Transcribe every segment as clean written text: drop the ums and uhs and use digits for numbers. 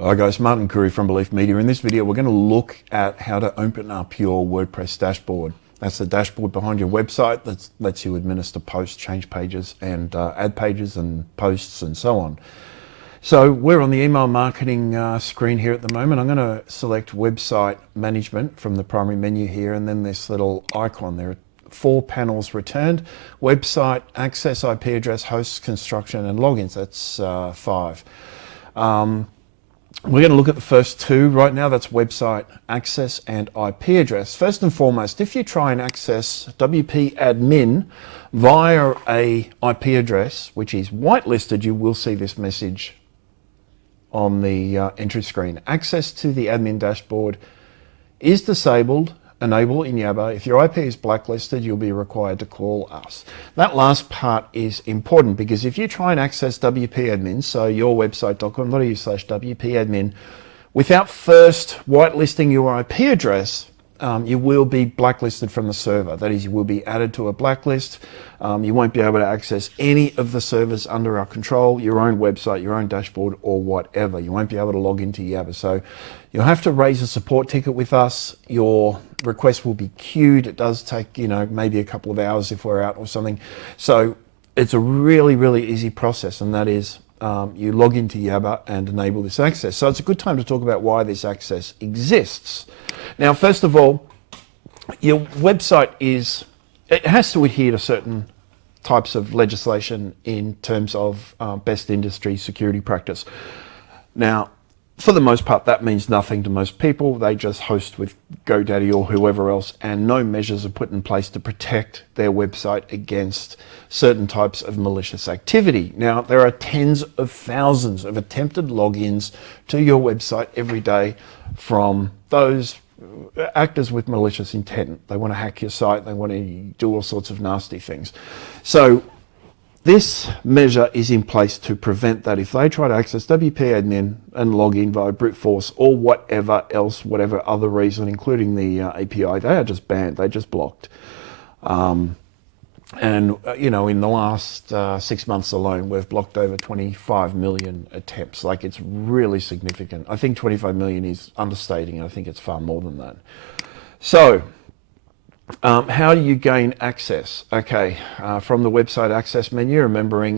Hi guys, Martin Curry from Belief Media. In this video, we're going to look at how to open up your WordPress dashboard. That's the dashboard behind your website that lets you administer posts, change pages, and add pages and posts and so on. So we're on the email marketing screen here at the moment. I'm going to select website management from the primary menu here, and then this little icon. There are 4 panels returned: website, access, IP address, hosts, construction, and logins. That's 5. We're going to look at the first 2 right now. That's website access and IP address. First and foremost, if you try and access WP admin via a IP address which is whitelisted, you will see this message on the entry screen. Access to the admin dashboard is disabled. Enable in Yabber. If your IP is blacklisted, you'll be required to call us. That last part is important because if you try and access WP admin, so your website.com.au/WP-admin, without first whitelisting your IP address, you will be blacklisted from the server. That is, you will be added to a blacklist. You won't be able to access any of the servers under our control, your own website, your own dashboard, or whatever. You won't be able to log into Yabber. So you'll have to raise a support ticket with us. Your request will be queued. It does take, maybe a couple of hours if we're out or something. So it's a really, really easy process, and that is you log into Yabber and enable this access. So it's a good time to talk about why this access exists. Now, first of all, your website it has to adhere to certain types of legislation in terms of best industry security practice. Now, for the most part, that means nothing to most people. They just host with GoDaddy or whoever else, and no measures are put in place to protect their website against certain types of malicious activity. Now, there are tens of thousands of attempted logins to your website every day from those actors with malicious intent. They want to hack your site. They want to do all sorts of nasty things. So this measure is in place to prevent that. If they try to access WP admin and log in via brute force or whatever else, whatever other reason, including the API, they are just banned. They're just blocked. In the last 6 months alone, we've blocked over 25 million attempts. Like, it's really significant. I think 25 million is understating it. I think it's far more than that. So, how do you gain access? Okay, from the website access menu,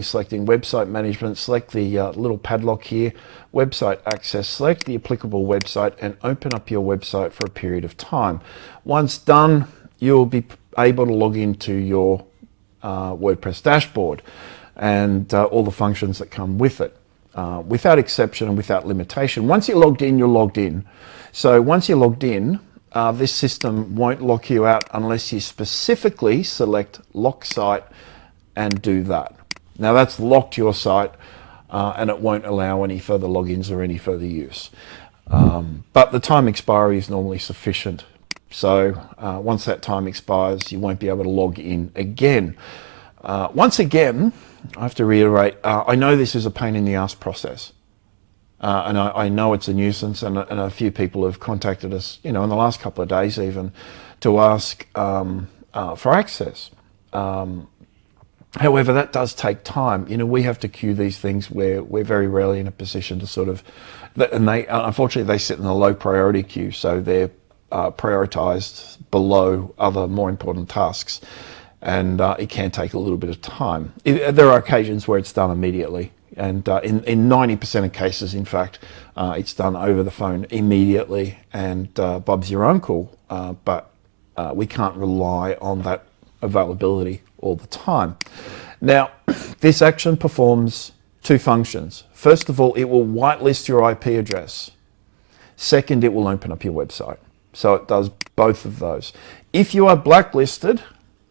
selecting website management, select the little padlock here, website access, select the applicable website and open up your website for a period of time. Once done, you'll be able to log into your WordPress dashboard and all the functions that come with it, without exception and without limitation. Once you're logged in, you're logged in. So once you're logged in, this system won't lock you out unless you specifically select lock site and do that. Now that's locked your site and it won't allow any further logins or any further use. But the time expiry is normally sufficient. So once that time expires, you won't be able to log in again. Once again, I have to reiterate, I know this is a pain in the ass process. And I know it's a nuisance, and a few people have contacted us, in the last couple of days even, to ask for access. However, that does take time. We have to queue these things where we're very rarely in a position to sort of, and unfortunately they sit in a low priority queue, so they're prioritized below other more important tasks, and it can take a little bit of time. There are occasions where it's done immediately, and in 90% of cases, in fact, it's done over the phone immediately, and Bob's your uncle, but we can't rely on that availability all the time. Now, this action performs 2 functions. First of all, it will whitelist your IP address. Second, it will open up your website. So it does both of those. If you are blacklisted,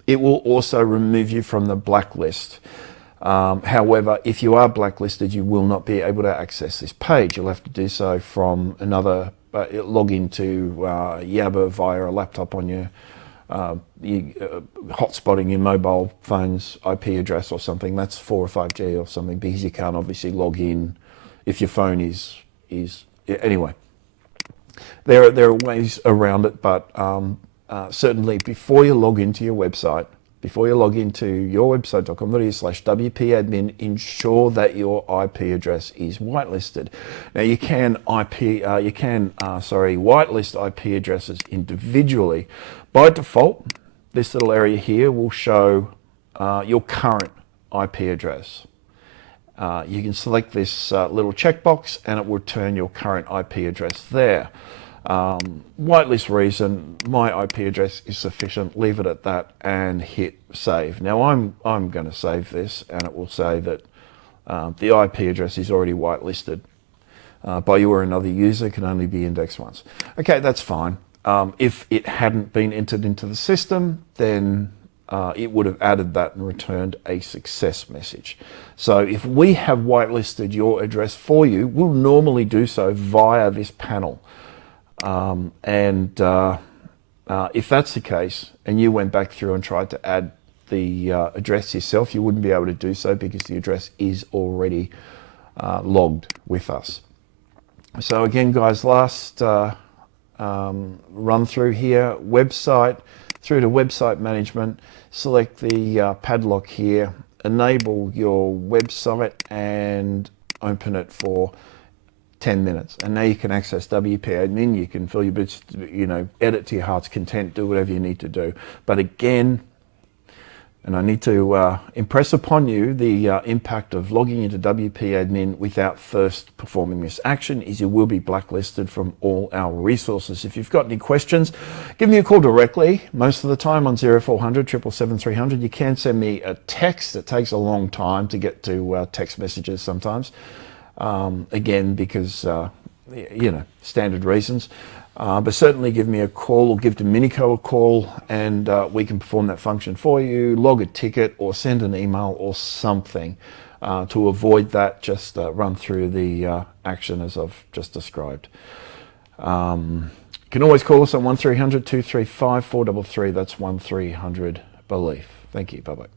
it will also remove you from the blacklist. However, if you are blacklisted, you will not be able to access this page. You'll have to do so from another, log into Yabber via a laptop on your hotspotting your mobile phone's IP address or something. That's 4 or 5G or something, because you can't obviously log in if your phone is anyway. There are ways around it, but certainly before you log into your website, before you log into your website.com.au/wp-admin, ensure that your IP address is whitelisted. Now you can whitelist IP addresses individually. By default, this little area here will show your current IP address. You can select this little checkbox and it will turn your current IP address there. Whitelist reason, my IP address is sufficient, leave it at that and hit save. Now I'm going to save this and it will say that the IP address is already whitelisted by you or another user, can only be indexed once. Okay, that's fine. If it hadn't been entered into the system, then it would have added that and returned a success message. So if we have whitelisted your address for you, we'll normally do so via this panel. If that's the case and you went back through and tried to add the address yourself, you wouldn't be able to do so because the address is already logged with us. So again, guys, last run through here, website, through to website management, select the padlock here, enable your website and open it for 10 minutes. And now you can access WP admin, you can fill your bits, edit to your heart's content, do whatever you need to do. But again, and I need to impress upon you the impact of logging into WP admin without first performing this action is you will be blacklisted from all our resources. If you've got any questions, give me a call directly, most of the time on 0400 777 300. You can send me a text. It takes a long time to get to text messages sometimes. Again, because, standard reasons. But certainly give me a call or give Domenico a call and we can perform that function for you, log a ticket or send an email or something. To avoid that, just run through the action as I've just described. You can always call us on 1300 235 433. That's 1300 belief. Thank you. Bye-bye.